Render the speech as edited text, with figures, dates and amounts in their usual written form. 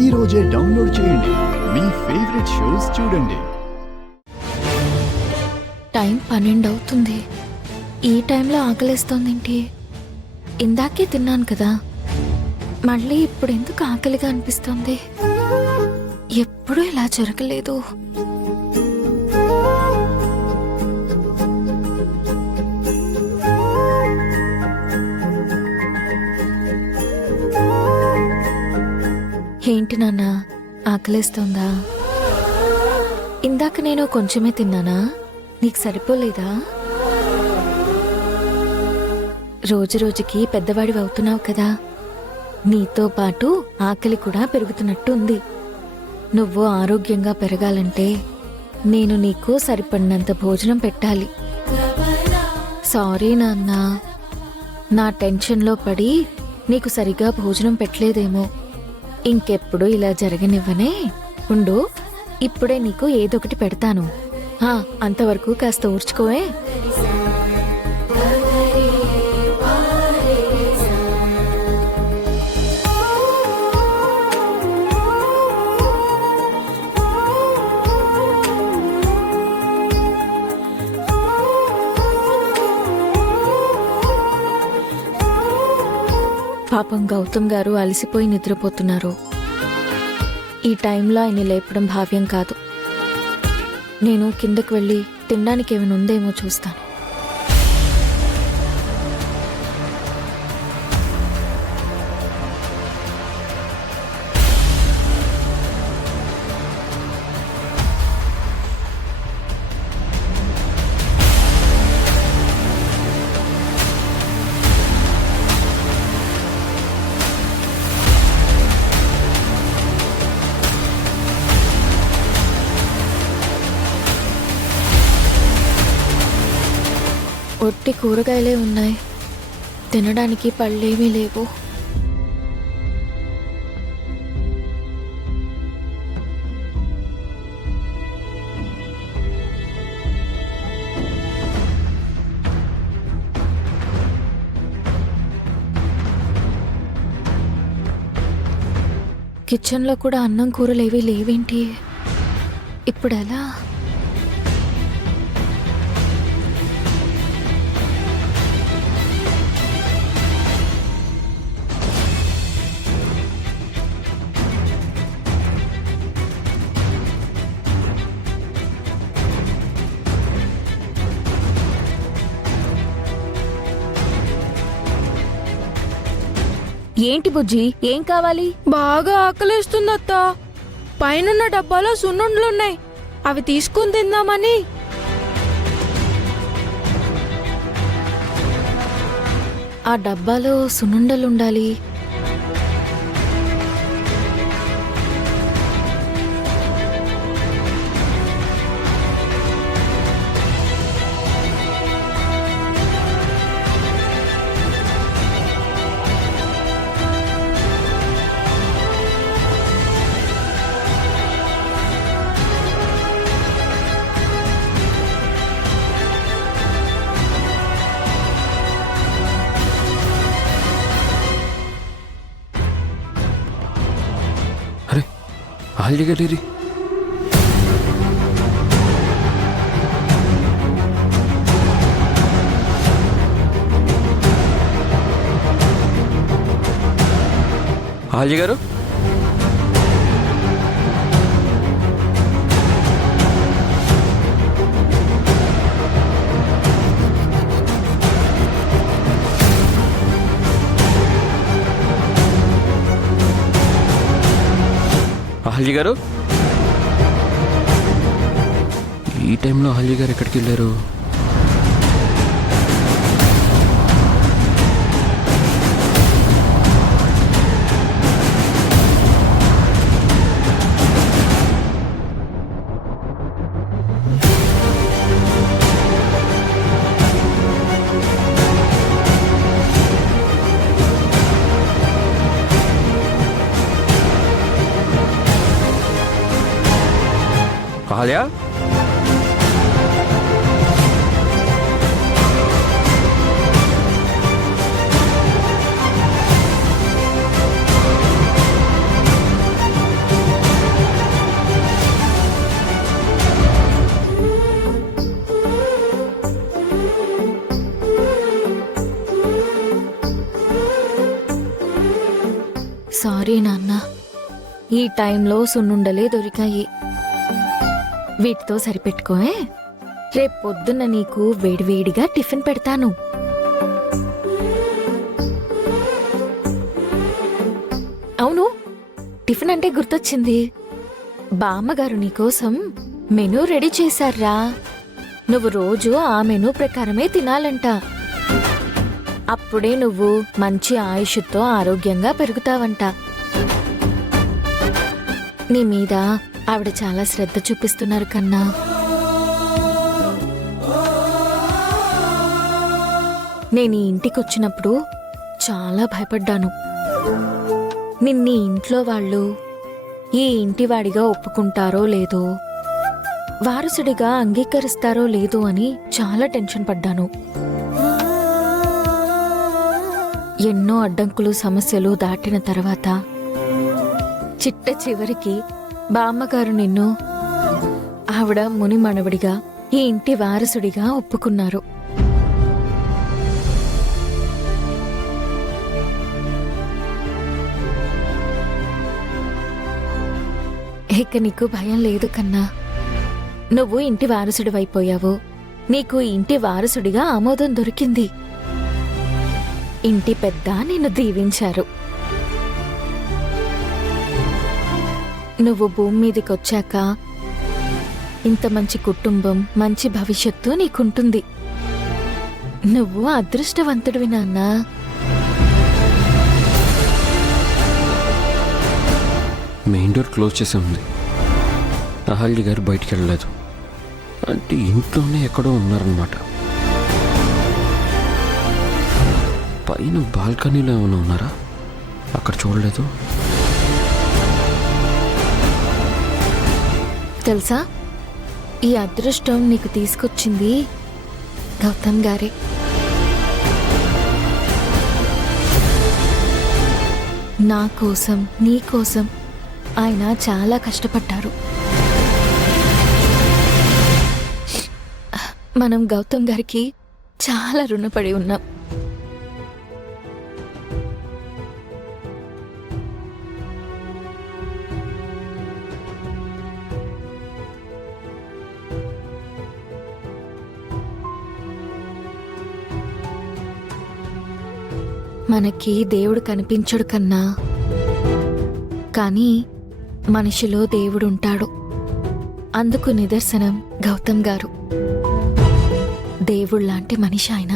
ఈ రోజే డౌన్లోడ్ చేయండి. మీ ఫేవరెట్ షోస్ చూడండి. టైం 12 అవుతుంది. ఈ టైంలో ఆకలేస్తోందేంటి? ఇందాకే తిన్నాను కదా, మళ్ళీ ఇప్పుడు ఎందుకు ఆకలిగా అనిపిస్తోంది? ఎప్పుడూ ఇలా జరగలేదు. ఏంటి నాన్న, ఆకలేస్తోందా? ఇందాక నేను కొంచెమే తిన్నానా? నీకు సరిపోలేదా? రోజు రోజుకి పెద్దవాడివి అవుతున్నావు కదా, నీతో పాటు ఆకలి కూడా పెరుగుతున్నట్టు ఉంది. నువ్వు ఆరోగ్యంగా పెరగాలంటే నేను నీకు సరిపడినంత భోజనం పెట్టాలి. సారీ నాన్న, నా టెన్షన్లో పడి నీకు సరిగా భోజనం పెట్టలేదేమో. ఇంకెప్పుడు ఇలా జరగనివ్వనే. ఉండు, ఇప్పుడే నీకు ఏదొకటి పెడతాను. అంతవరకు కాస్త ఊర్చుకోవే. పాపం గౌతమ్ గారు అలసిపోయి నిద్రపోతున్నారు. ఈ టైంలో ఆయన లేపడం భావ్యం కాదు. నేను కిందకు వెళ్ళి తినడానికి ఏమైనా ఉందేమో చూస్తాను. ఒట్టి కూరగాయలే ఉన్నాయి, తినడానికి పళ్ళేమీ లేవు. కిచెన్లో కూడా అన్నం కూరలేవి లేవేంటి? ఇప్పుడు ఎలా? ఏంటి బుజ్జి, ఏం కావాలి? బాగా ఆకలేస్తుందత్తా. పైనున్న డబ్బాలో సున్నుండ్లున్నాయి, అవి తీసుకుని తిందామని. ఆ డబ్బాలో సున్నుండలుండాలి. అరే ఆల్రెడీ గడేరి. ఆల్జీ గారు, ఆల్జీ గారు, ఈ టైంలో ఆల్జీ గారు ఎక్కడికి వెళ్ళారు? ఆలియా, సారీ నాన్న. ఈ టైంలో సున్నుండలే దొరికాయి. వీటితో సరిపెట్టుకోే. రేపు పొద్దున్న నీకు వేడివేడిగా టిఫిన్ పెడతాను. అవును, టిఫిన్ అంటే గుర్తొచ్చింది. బామ్మగారు నీకోసం మెనూ రెడీ చేశారా. నువ్వు రోజు ఆ మెనూ ప్రకారమే తినాలంట. అప్పుడే నువ్వు మంచి ఆయుష్తో ఆరోగ్యంగా పెరుగుతావంట. నీ మీద ఆవిడ చాలా శ్రద్ధ చూపిస్తున్నారు కన్నా. నేను ఈ ఇంటికొచ్చినప్పుడు చాలా భయపడ్డాను. నిన్నీ ఇంట్లో వాళ్ళు ఈ ఇంటివాడిగా ఒప్పుకుంటారో లేదో, వారసుడిగా అంగీకరిస్తారో లేదో అని చాలా టెన్షన్ పడ్డాను. ఎన్నో అడ్డంకులు సమస్యలు దాటిన తర్వాత చిట్ట చివరికి బామ్మగారు నిన్ను ఆవిడ ముని మనవడిగా ఈ ఇంటి వారసుడిగా ఒప్పుకున్నారు. ఇక నీకు భయం లేదు కన్నా. నువ్వు ఇంటి వారసుడివైపోయావు. నీకు ఇంటి వారసుడిగా ఆమోదం దొరికింది. ఇంటి పెద్ద నిన్ను దీవించారు. నువ్వు భూమి మీదకొచ్చాక ఇంత మంచి కుటుంబం, మంచి భవిష్యత్తు నీకుంటుంది. నువ్వు అదృష్టవంతుడివి నాన్నా. మెయిన్ డోర్ క్లోజ్ చేసి ఉంది. అహల్య గారు బయటికి వెళ్ళలేదు. అంటే ఇంట్లోనే ఎక్కడో ఉన్నారనమాట. పైన బాల్కనీలో ఏమైనా ఉన్నారా? అక్కడ చూడలేదు. తెలుసా, ఈ అదృష్టం నీకు తీసుకొచ్చింది గౌతమ్ గారే. నా కోసం, నీ కోసం ఆయన చాలా కష్టపడ్డారు. మనం గౌతమ్ గారికి చాలా రుణపడి ఉన్నాం. మనకి దేవుడు కనిపించడు కన్నా, కానీ మనిషిలో దేవుడుంటాడు. అందుకు నిదర్శనం గౌతమ్ గారు. దేవుళ్లాంటి మనిషి ఆయన.